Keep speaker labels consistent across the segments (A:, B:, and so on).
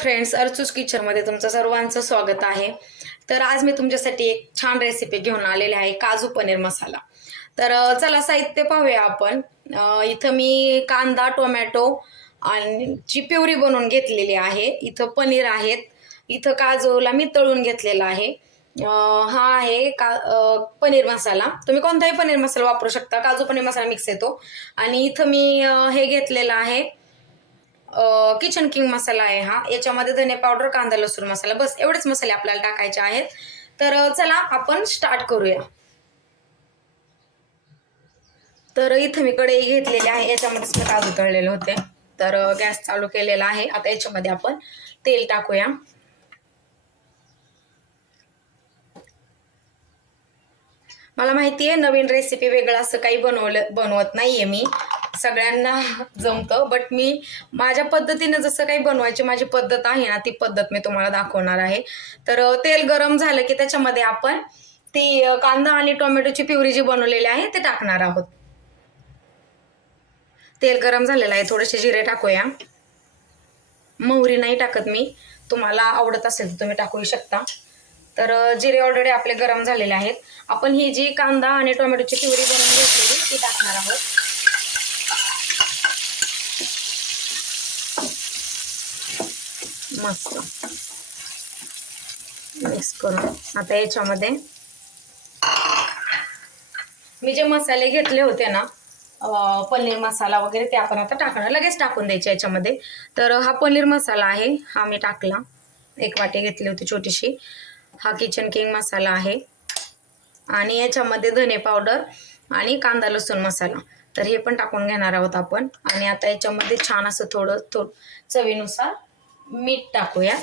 A: Friends अर्चूस किचनमध्ये तुमचं सर्वांचं स्वागत आहे. तर आज मी तुमच्यासाठी एक छान रेसिपी घेऊन आलेली आहे काजू पनीर मसाला. तर चला साहित्य पाहूया आपण. इथं मी कांदा टोमॅटो आणि ची प्युरी बनवून घेतलेली आहे. इथं पनीर आहेत. इथं काजूला मी तळून घेतलेला आहे. हा आहे का पनीर मसाला. तुम्ही कोणताही पनीर मसाला वापरू शकता. काजू पनीर मसाला मिक्स येतो. आणि इथं मी हे घेतलेलं आहे. किचन किंग मसाला आहे हा. याच्यामध्ये धने पावडर कांदा लसूण मसाला बस एवढेच मसाले आपल्याला टाकायचे आहेत. तर चला आपण स्टार्ट करूया. तर इथं मी कढई घेतलेली आहे. याच्यामध्येच मी काजू तळलेले होते. तर गॅस चालू केलेला आहे. आता याच्यामध्ये आपण तेल टाकूया. मला माहिती आहे नवीन रेसिपी वेगळं असं काही बनवलं बनवत नाहीये मी. सगळ्यांना जमतं. बट मी माझ्या पद्धतीने जसं काही बनवायची माझी पद्धत आहे ना ती पद्धत मी तुम्हाला दाखवणार आहे. तर तेल गरम झालं की त्याच्यामध्ये आपण ती कांदा आणि टोमॅटोची प्युरी जी बनवलेली आहे ते टाकणार आहोत. तेल गरम झालेलं आहे थोडेसे जिरे टाकूया. मोहरी नाही टाकत मी. तुम्हाला आवडत असेल तर तुम्ही टाकू शकता. तर जिरे ऑलरेडी आपले गरम झालेले आहेत. आपण ही जी कांदा आणि टोमॅटोची प्युरी बनवून घेतलेली ती टाकणार आहोत. मस्त. मिक्स करून. आता याच्यामध्ये मी जे मसाले घेतले होते ना पनीर मसाला वगैरे ते आपण आता टाकणार. लगेच टाकून द्यायचे याच्यामध्ये. तर हा पनीर मसाला आहे. हा मी टाकला. एक वाटी घेतली होती छोटीशी. हा किचन किंग मसाला आहे. आणि याच्यामध्ये धने पावडर आणि कांदा लसूण मसाला. तर हे पण टाकून घेणार आहोत आपण. आणि आता याच्यामध्ये छान असं थोडं थोडं चवीनुसार मीठ टाकूया.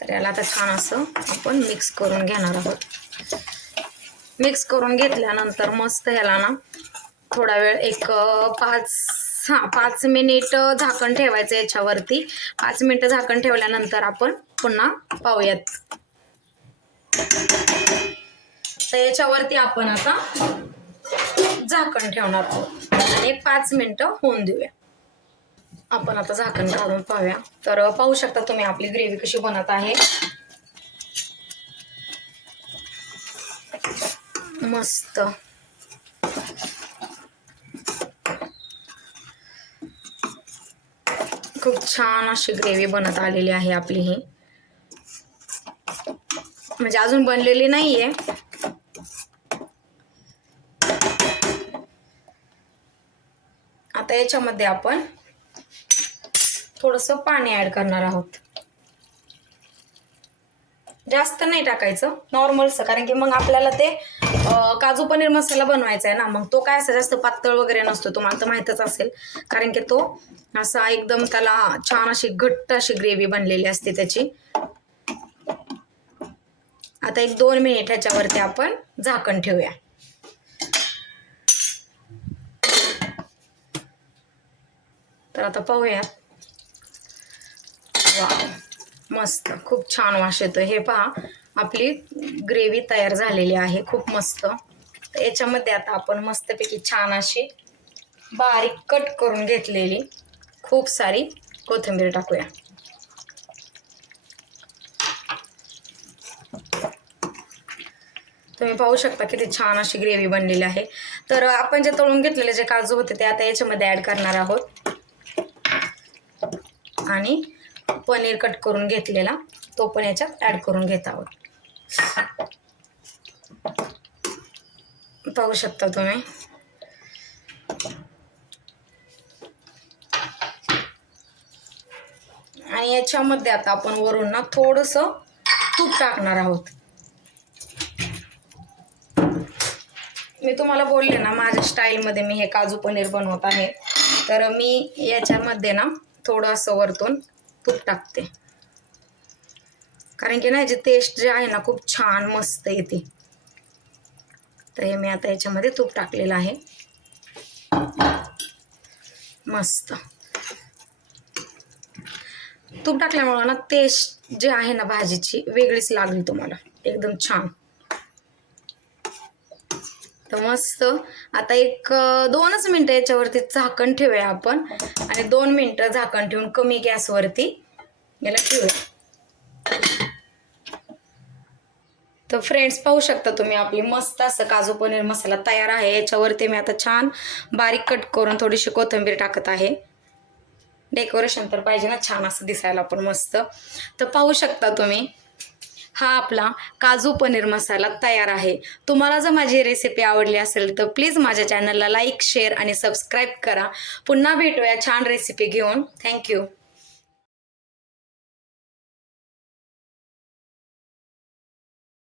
A: तर याला आता छान असं आपण मिक्स करून घेणार आहोत. मिक्स करून घेतल्यानंतर मस्त याला ना थोडा वेळ एक पाच हां पाच मिनिट झाकण ठेवायचं याच्यावरती. पाच मिनिटं झाकण ठेवल्यानंतर आपण पुन्हा पाहूयात. तर याच्यावरती आपण आता झाकण ठेवणार आहोत. आणि एक पाच मिनटं होऊन देऊया. आपण आता झाकण काढून पाहूया. तर पाहू शकता तुम्ही आपली ग्रेव्ही कशी बनत आहे. मस्त. खूप छान अशी ग्रेव्ही बनत आलेली आहे आपली ही. म्हणजे अजून बनलेली नाहीये. आता याच्यामध्ये आपण थोडस पाणी ऍड करणार आहोत. जास्त नाही टाकायचं नॉर्मलच कारण की मग आपल्याला ते काजू पनीर मसाला बनवायचा आहे ना मग तो काय असा जास्त पातळ वगैरे नसतो तुम्हाला तर माहीतच असेल. कारण की तो असा एकदम त्याला छान अशी घट्ट अशी ग्रेव्ही बनलेली असते त्याची. आता एक दोन मिनिट ह्याच्यावरती आपण झाकण ठेवूया. तर आता पाहूया वा मस्त. खूप छान वास येतो हे पहा आपली ग्रेव्ही तयार झालेली आहे. खूप मस्त. तर याच्यामध्ये आता आपण मस्तपैकी छान अशी बारीक कट करून घेतलेली खूप सारी कोथिंबीर टाकूया. तुम्ही पाहू शकता किती छान अशी ग्रेव्ही बनलेली आहे. तर आपण जे तळून घेतलेले जे काजू होते ते आता याच्यामध्ये ऍड करणार आहोत. आणि पनीर कट करून घेतलेला तो पण याच्यात ऍड करून घेत आहोत. पाहू शकता तुम्ही. आणि याच्यामध्ये आता आपण वरून ना थोडस तूप टाकणार आहोत. मी तुम्हाला बोलले ना माझ्या स्टाईलमध्ये मी हे काजू पनीर बनवत आहे. तर मी याच्यामध्ये ना थोडं असं वरतून तूप टाकते. कारण की ना याची टेस्ट जे आहे ना खूप छान मस्त येते. तर हे मी आता याच्यामध्ये तूप टाकलेलं आहे. मस्त. तूप टाकल्यामुळं ना टेस्ट जे आहे ना भाजीची वेगळीच लागली तुम्हाला. एकदम छान. तर मस्त. आता एक दोनच मिनटं याच्यावरती झाकण ठेवूया आपण. आणि दोन मिनटं झाकण ठेवून कमी गॅसवरती याला ठेवूया. तर फ्रेंड्स पाहू शकता तुम्ही आपली मस्त असं काजू पनीर मसाला तयार आहे. याच्यावरती मी आता छान बारीक कट करून थोडीशी कोथिंबीर टाकत आहे. डेकोरेशन तर पाहिजे ना छान असं दिसायला पण मस्त. तर पाहू शकता तुम्ही हा आपला काजू पनीर मसाला तयार आहे. तुम्हाला जर माझी रेसिपी आवडली असेल तर प्लीज माझ्या चॅनलला लाईक शेअर आणि सबस्क्राईब करा. पुन्हा भेटूया छान रेसिपी घेऊन. थँक्यू